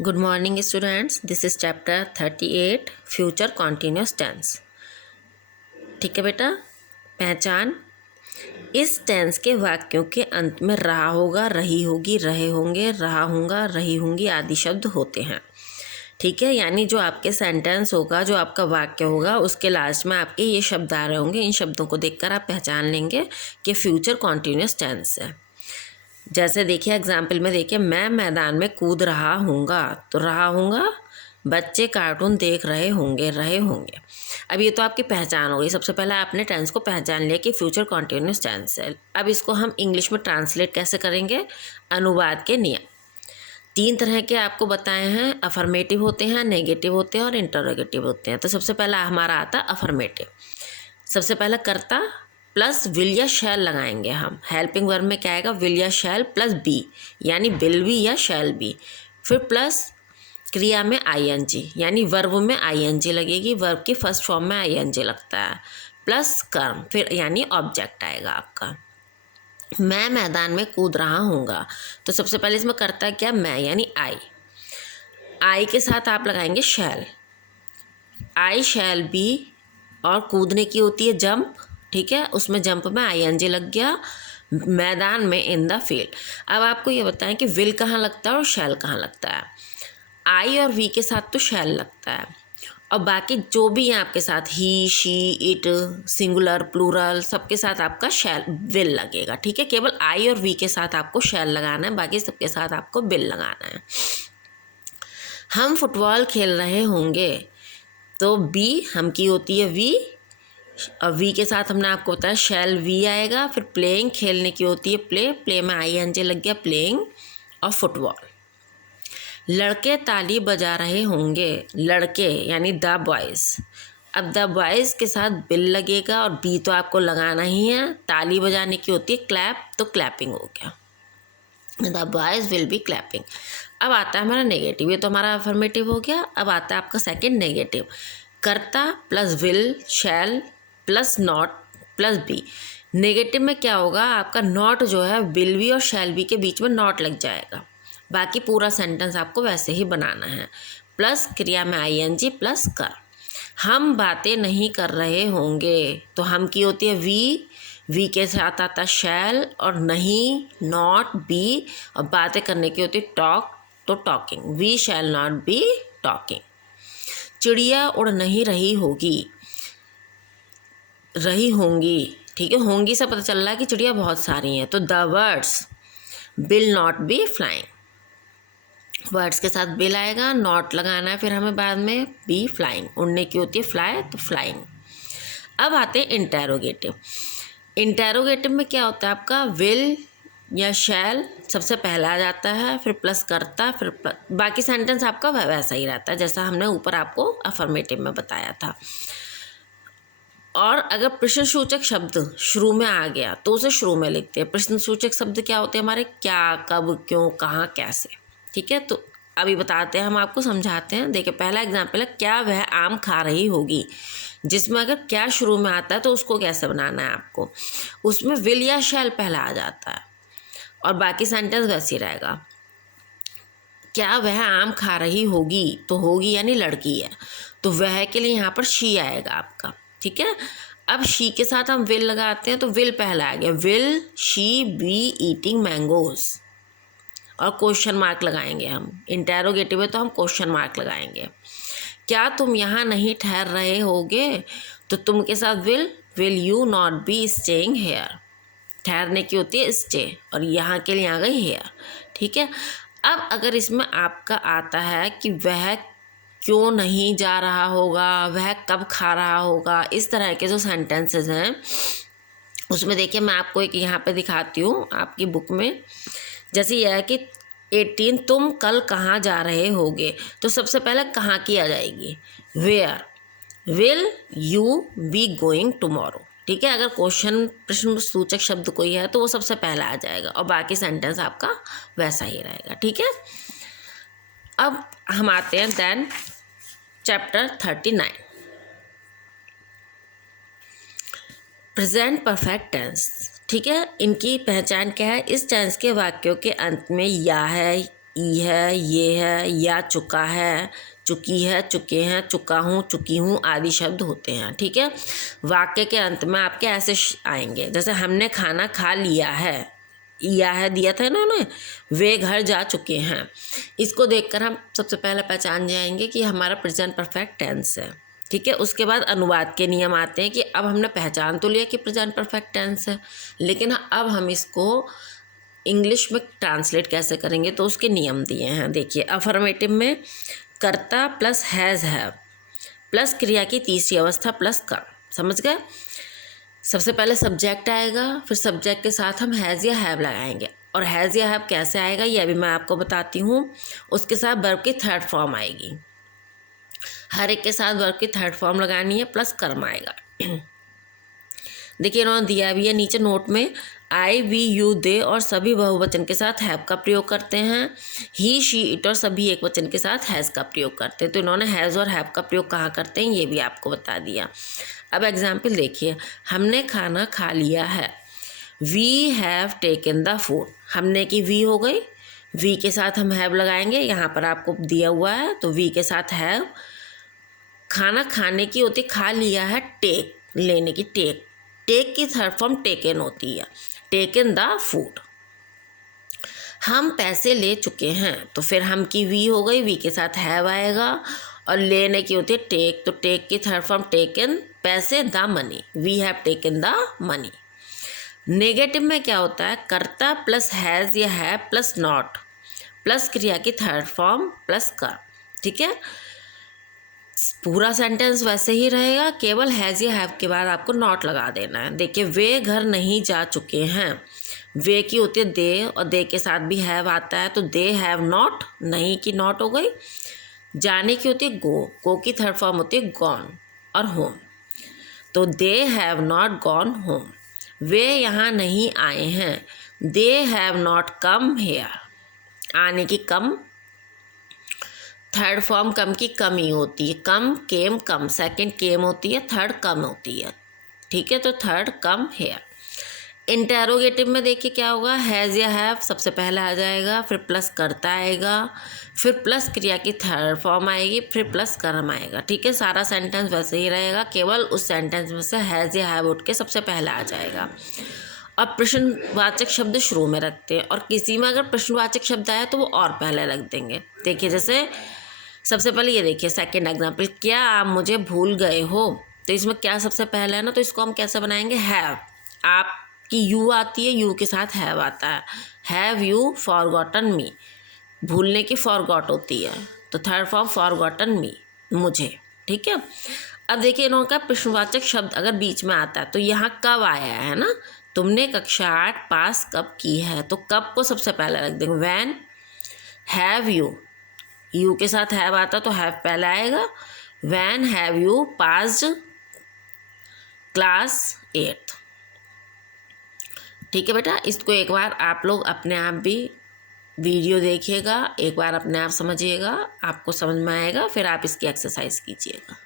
Good morning students, this is chapter 38 future continuous tense. ठीक है बेटा, पहचान। इस टेंस के वाक्यों के अंत में रहा होगा, रही होगी, रहे होंगे, रहा होगा, रही होंगी आदि शब्द होते हैं। ठीक है, यानी जो आपके सेंटेंस होगा, जो आपका वाक्य होगा, उसके लास्ट में आपके ये शब्द आ रहे होंगे। इन शब्दों को देखकर आप पहचान लेंगे कि फ्यूचर कॉन्टिन्यूस टेंस है। जैसे देखिए एग्जाम्पल में देखिए, मैं मैदान में कूद रहा हूँगा, तो रहा हूँगा, बच्चे कार्टून देख रहे होंगे, रहे होंगे। अब ये तो आपकी पहचान हो गई। सबसे पहले आपने टेंस को पहचान लिया कि फ्यूचर कॉन्टिन्यूस टेंस है। अब इसको हम इंग्लिश में ट्रांसलेट कैसे करेंगे? अनुवाद के नियम 3 तरह के आपको बताए हैं। अफर्मेटिव होते हैं, नेगेटिव होते हैं और इंटरोगेटिव होते हैं। तो सबसे पहला हमारा आता है अफर्मेटिव। सबसे पहला कर्ता प्लस विल या शैल लगाएंगे हम। हेल्पिंग वर्ब में क्या आएगा? विल या शैल प्लस बी, यानी विल बी या शैल बी। फिर प्लस क्रिया में आईएनजी, यानी वर्ब में आईएनजी लगेगी। वर्ब की फर्स्ट फॉर्म में आईएनजी लगता है। प्लस कर्म, फिर यानी ऑब्जेक्ट आएगा आपका। मैं मैदान में कूद रहा हूँगा, तो सबसे पहले इसमें करता क्या? मैं, यानी आई। आई के साथ आप लगाएंगे शैल। आई शैल बी, और कूदने की होती है जंप। ठीक है, उसमें जंप में आईएनजी लग गया। मैदान में, इन द फील्ड। अब आपको ये बताएं कि विल कहाँ लगता है और शैल कहाँ लगता है। आई और वी के साथ तो शैल लगता है, और बाकी जो भी है आपके साथ, ही, शी, इट, सिंगुलर, प्लूरल, सबके साथ आपका शैल विल लगेगा। ठीक है, केवल आई और वी के साथ आपको शैल लगाना है, बाकी सबके साथ आपको विल लगाना है। हम फुटबॉल खेल रहे होंगे, तो बी हम की होती है वी, और वी के साथ हमने आपको बताया शैल वी आएगा। फिर प्लेइंग, खेलने की होती है प्ले, प्ले में आई एन जे लग गया, प्लेइंग और फुटबॉल। लड़के ताली बजा रहे होंगे, लड़के यानी द बॉयज़। अब द बॉयज़ के साथ बिल लगेगा, और बी तो आपको लगाना ही है। ताली बजाने की होती है क्लैप, तो क्लैपिंग हो गया, the boys will be clapping. अब आता है हमारा नेगेटिव। ये तो हमारा अफर्मेटिव हो गया। अब आता है आपका सेकंड नेगेटिव। कर्ता plus will shall plus not plus be. Negative में क्या होगा? आपका नॉट जो है विल बी और शैल बी के बीच में नॉट लग जाएगा। बाकी पूरा सेंटेंस आपको वैसे ही बनाना है। प्लस क्रिया में आईएनजी प्लस कर। हम बातें नहीं कर रहे होंगे, तो हम की होती है वी के साथ आता शैल, और नहीं नॉट बी, और बातें करने की होती है टॉक, तो talking. We shall not be talking. चिड़िया उड़ नहीं रही होगी, रही होंगी। ठीक है, होंगी से पता चल रहा है कि चिड़िया बहुत सारी हैं, तो the birds will not be flying. Words के साथ बिल आएगा, नॉट लगाना है फिर हमें बाद में, बी फ्लाइंग। उड़ने की होती है फ्लाई, तो फ्लाइंग। अब आते हैं इंटेरोगेटिव। इंटेरोगेटिव में क्या होता है आपका? विल या शैल सबसे पहला आ जाता है, फिर प्लस करता, फिर बाकी सेंटेंस आपका वैसा ही रहता है जैसा हमने ऊपर आपको अफर्मेटिव में बताया था। और अगर प्रश्नसूचक शब्द शुरू में आ गया तो उसे शुरू में लिखते हैं। प्रश्नसूचक शब्द क्या होते हैं हमारे? क्या, कब, क्यों, कहाँ, कैसे। ठीक है, तो अभी बताते हैं, हम आपको समझाते हैं। देखिए पहला एग्जाम्पल है, क्या वह आम खा रही होगी, जिसमें अगर क्या शुरू में आता है तो उसको कैसे बनाना है आपको। उसमें विल या शैल पहला आ जाता है, और बाकी सेंटेंस वैसे ही रहेगा। क्या वह आम खा रही होगी, तो होगी यानी लड़की है, तो वह के लिए यहाँ पर शी आएगा आपका। ठीक है, अब शी के साथ हम विल लगाते हैं, तो विल पहला आ गया, will she be eating mangoes, और क्वेश्चन मार्क लगाएंगे हम। इंटेरोगेटिव है तो हम क्वेश्चन मार्क लगाएंगे। क्या तुम यहाँ नहीं ठहर रहे होगे, तो तुम के साथ will you not be staying hair. ठहरने की होती है स्टे, और यहाँ के लिए आ गई हेयर। ठीक है, अब अगर इसमें आपका आता है कि वह क्यों नहीं जा रहा होगा, वह कब खा रहा होगा, इस तरह के जो सेंटेंसेस हैं, उसमें देखिए मैं आपको एक यहाँ पे दिखाती हूँ आपकी बुक में। जैसे यह है कि 18 तुम कल कहाँ जा रहे होगे, तो सबसे पहले कहाँ की आ जाएगी? Where will you be going tomorrow. ठीक है, अगर क्वेश्चन प्रश्न सूचक शब्द कोई है तो वो सबसे पहला आ जाएगा, और बाकी सेंटेंस आपका वैसा ही रहेगा। ठीक है, अब हम आते हैं then chapter 39 present perfect tense. ठीक है, इनकी पहचान क्या है? इस टेंस के वाक्यों के अंत में या है, ई है, ये है, या चुका है, चुकी है, चुके हैं, चुका हूँ, चुकी हूँ आदि शब्द होते हैं। ठीक है, वाक्य के अंत में आपके ऐसे आएंगे, जैसे हमने खाना खा लिया है, या है दिया था इन्होंने, वे घर जा चुके हैं। इसको देखकर हम सबसे पहले पहचान जाएंगे कि हमारा प्रेजेंट परफेक्ट टेंस है। ठीक है, उसके बाद अनुवाद के नियम आते हैं कि अब हमने पहचान तो लिया कि प्रेजेंट परफेक्ट टेंस है, लेकिन अब हम इसको इंग्लिश में ट्रांसलेट कैसे करेंगे, तो उसके नियम दिए हैं। देखिए, अफर्मेटिव में कर्ता प्लस हैज़ हैव प्लस क्रिया की तीसरी अवस्था प्लस का, समझ गए। सबसे पहले सब्जेक्ट आएगा, फिर सब्जेक्ट के साथ हम हैज़ या हैव लगाएंगे, और हैज़ या हैव कैसे आएगा ये अभी मैं आपको बताती हूँ। उसके साथ वर्ब की थर्ड फॉर्म आएगी, हर एक के साथ वर्ब की थर्ड फॉर्म लगानी है, प्लस कर्म आएगा। देखिए इन्होंने दिया भी है नीचे नोट में, आई, वी, यू, दे और सभी बहुवचन के साथ हैव का प्रयोग करते हैं, ही, शी, इट और सभी एक वचन के साथ हैज़ का प्रयोग करते हैं। तो इन्होंने हैज़ और हैव का प्रयोग कहाँ करते हैं ये भी आपको बता दिया। अब एग्जाम्पल देखिए, हमने खाना खा लिया है, we have taken the food, हमने की वी हो गई, वी के साथ हम हैव लगाएंगे, यहाँ पर आपको दिया हुआ है तो वी के साथ हैव। खाना खाने की होती, खा लिया है, टेक लेने की, टेक, टेक की थर्ड फॉर्म टेकन होती है, टेकन द फूड। हम पैसे ले चुके हैं, तो फिर हम की वी हो गई, वी के साथ हैव आएगा, और लेने की होती है टेक, तो टेक की थर्ड फॉर्म टेकन, पैसे the money, we have taken the money. Negative में क्या होता है, कर्ता प्लस हैज़ या हैव प्लस नॉट प्लस क्रिया की थर्ड फॉर्म प्लस का। ठीक है, पूरा सेंटेंस वैसे ही रहेगा, केवल हैज़ या हैव के बाद आपको नॉट लगा देना है। देखिए, वे घर नहीं जा चुके हैं, वे की होती है दे, और दे के साथ भी हैव आता है, तो दे हैव नॉट, नहीं की नॉट हो गई। जाने की होती है गो की थर्ड फॉर्म होती है गॉन और होम, तो they have not gone home. वे यहाँ नहीं आए हैं, they have not come here, आने की कम, थर्ड फॉर्म कम की कम ही होती है, कम, केम, कम, सेकंड केम होती है, थर्ड कम होती है। ठीक है, तो थर्ड कम हेयर। इंटेरोगेटिव में देखिए क्या होगा, हैज़ या हैव सबसे पहले आ जाएगा, फिर प्लस करता आएगा, फिर प्लस क्रिया की थर्ड फॉर्म आएगी, फिर प्लस कर्म आएगा। ठीक है, सारा सेंटेंस वैसे ही रहेगा, केवल उस सेंटेंस में से हैज़ या हैव उठ के सबसे पहले आ जाएगा। और प्रश्नवाचक शब्द शुरू में रखते हैं, और किसी में अगर प्रश्नवाचक शब्द आया तो वो और पहले रख देंगे। देखिए, जैसे सबसे पहले ये देखिए सेकेंड एग्जाम्पल, क्या आप मुझे भूल गए हो, तो इसमें क्या सबसे पहले है ना, तो इसको हम कैसे बनाएंगे, हैव, आपकी यू आती है, यू के साथ हैव आता है, हैव यू फॉरगॉटन मी, भूलने की फॉरगॉट होती है, तो थर्ड फॉर्म फॉरगॉटन मी, मुझे। ठीक है, अब देखिए इन्होंने का प्रश्नवाचक शब्द अगर बीच में आता है तो यहाँ कब आया है ना, तुमने कक्षा 8 पास कब की है, तो कब को सबसे पहले रख देंगे, व्हेन। हैव यू, यू के साथ हैव आता तो हैव पहले आएगा, when have you passed class 8। ठीक है बेटा, इसको एक बार आप लोग अपने आप भी वीडियो देखिएगा, एक बार अपने आप समझिएगा, आपको समझ में आएगा, फिर आप इसकी एक्सरसाइज कीजिएगा।